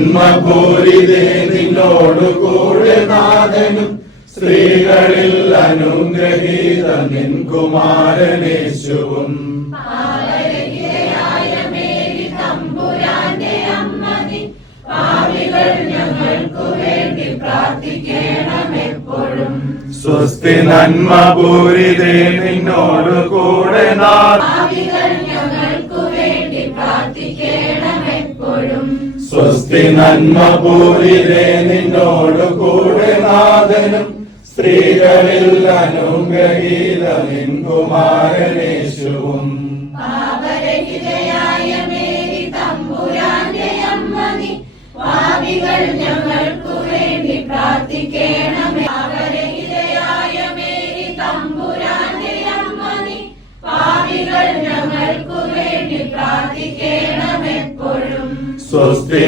പൂരിതേ നിന്നോടു കൂടെ നാഥനും സ്ത്രീകളിൽ അനുഗ്രഹീത നിൻ കുമാരനേശുവും. സ്വസ്തി നന്മ പൂരിതേ നിന്നോടു കൂടെ സ്വസ്തി നന്മ പൂരിതേ നിന്നോടു കൂടെ നാഥനും സ്ത്രീകളിൽ അനുഗ്രഹീത നിൻ കുമാരനേശുവും. പാപികൾ ഞങ്ങൾക്കു വേണ്ടി പ്രാർത്ഥിക്കണമേ. പാപരഹിതയായ മേരി തമ്പുരാന്റെ അമ്മ നീ, പാപികൾ ഞങ്ങൾക്കു വേണ്ടി പ്രാർത്ഥിക്കണമെപ്പോഴും. സ്വസ്തി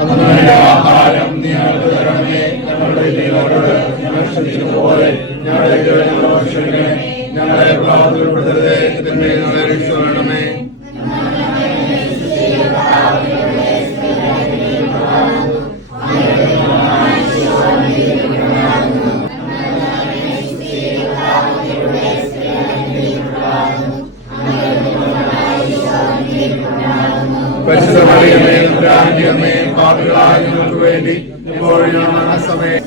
ആഹാരം നീ ഞങ്ങൾക്ക് തരണമേ. ഞങ്ങളുടെ ദൈവങ്ങളോട് ഞങ്ങൾ ക്ഷമിച്ചതുപോലെ ഞങ്ങളെ ക്ഷമിക്കണമേ. ഞങ്ങളെ പ്രാർത്ഥനപ്പെടുത്തരുതേ, ഞങ്ങളെ രക്ഷിക്കണമേ. പരിശുദ്ധമറിയമേ, തമ്പുരാന്റെ അമ്മേ, പാപികളായ ഞങ്ങൾക്ക് വേണ്ടി ഇപ്പോഴും ഞങ്ങളുടെ സമയം.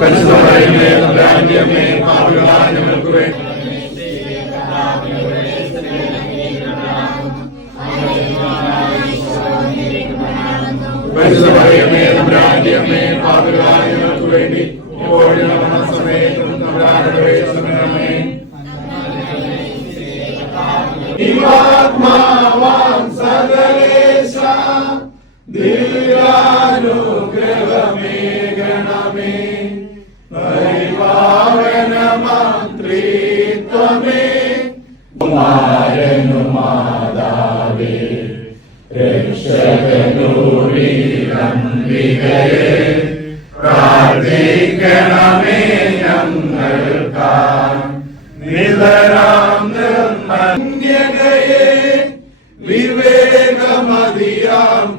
പരിശുദ്ധമറിയമേ, തമ്പുരാന്റെ അമ്മേ, പാപികളായ ഞങ്ങൾക്ക് വേണ്ടി പരിശുദ്ധമറിയമേ, തമ്പുരാന്റെ അമ്മേ, പാപികളായ ഞങ്ങൾക്ക് വേണ്ടി ഇപ്പോഴും ഞങ്ങളുടെ സമയത്തും തമ്പുരാനോടമേ. ആത്മാവാം സകലേശ ദിവ്യാനുഗ്രഹമേ ഗണമേ. പരിപാവനമാം ത്രിത്വമേ കുമാരനു മാതാവേ രക്ഷകനൂരിലംബികയേ പ്രാർത്ഥിക്കണമേ ഞങ്ങൾക്കായി. നിതരാം നിർമ്മന്യകയേ വിവേകമതിയാം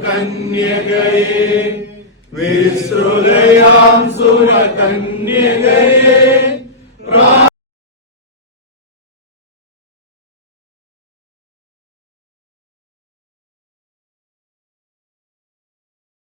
കന്യകയേ വിശ്രുതയാം സുരകന്യകയേ